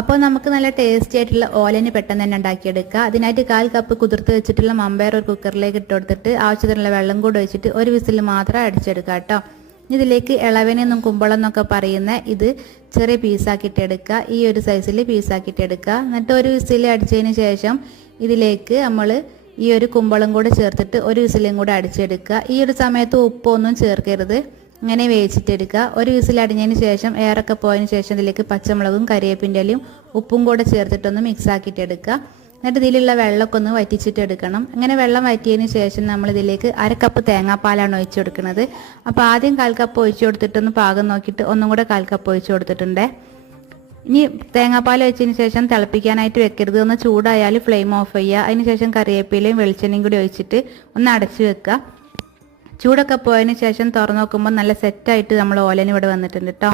അപ്പോൾ നമുക്ക് നല്ല ടേസ്റ്റി ആയിട്ടുള്ള ഓലന് പെട്ടെന്ന് തന്നെ ഉണ്ടാക്കിയെടുക്കുക. അതിനായിട്ട് 1/4 കപ്പ് കുതിർത്ത് വെച്ചിട്ടുള്ള മമ്പയർ ഒരു കുക്കറിലേക്ക് ഇട്ട് കൊടുത്തിട്ട് ആവശ്യത്തിനുള്ള വെള്ളം കൂടി ഒഴിച്ചിട്ട് ഒരു വിസിൽ മാത്രം അടിച്ചെടുക്കുക കേട്ടോ. ഇതിലേക്ക് ഇളവനെന്നും കുമ്പളെന്നൊക്കെ പറയുന്ന ഇത് ചെറിയ പീസാക്കിയിട്ട് എടുക്കുക. ഈ ഒരു സൈസിൽ പീസാക്കിയിട്ട് എടുക്കുക. എന്നിട്ട് ഒരു വിസിൽ അടിച്ചതിന് ശേഷം ഇതിലേക്ക് നമ്മൾ ഈ ഒരു കുമ്പളം കൂടെ ചേർത്തിട്ട് ഒരു വിസിലും കൂടെ അടിച്ചെടുക്കുക. ഈ ഒരു സമയത്ത് ഉപ്പൊന്നും ചേർക്കരുത്, ഇങ്ങനെ വേവിച്ചിട്ടെടുക്കുക. ഒരു വിസിൽ അടിഞ്ഞതിന് ശേഷം എയറൊക്കെ പോയതിന് ശേഷം ഇതിലേക്ക് പച്ചമുളകും കരിവേപ്പിൻ്റെ ഇലയും ഉപ്പും കൂടെ ചേർത്തിട്ടൊന്ന് മിക്സ് ആക്കിയിട്ട് എടുക്കുക. എന്നിട്ട് ഇതിലുള്ള വെള്ളമൊക്കെ ഒന്ന് വറ്റിച്ചിട്ട് എടുക്കണം. അങ്ങനെ വെള്ളം വറ്റിയതിന് ശേഷം നമ്മൾ ഇതിലേക്ക് 1/2 കപ്പ് തേങ്ങാപ്പാലാണ് ഒഴിച്ചു കൊടുക്കുന്നത്. അപ്പോൾ ആദ്യം 1/4 കപ്പ് ഒഴിച്ചു കൊടുത്തിട്ടൊന്ന് പാകം നോക്കിയിട്ട് ഒന്നും കൂടെ 1/4 കപ്പ് ഒഴിച്ചു കൊടുത്തിട്ടുണ്ട്. ഇനി തേങ്ങാപ്പാൽ ഒഴിച്ചതിന് ശേഷം തിളപ്പിക്കാനായിട്ട് വെക്കരുത്, ഒന്ന് ചൂടായാൽ ഫ്ലെയിം ഓഫ് ചെയ്യുക. അതിന് ശേഷം കറിവേപ്പിലയും വെളിച്ചെണ്ണയും കൂടി ഒഴിച്ചിട്ട് ഒന്ന് അടച്ചു വെക്കുക. ചൂടൊക്കെ പോയതിന് ശേഷം തുറന്നു നോക്കുമ്പോൾ നല്ല സെറ്റായിട്ട് നമ്മൾ ഓലൻ ഇവിടെ വന്നിട്ടുണ്ട് കേട്ടോ.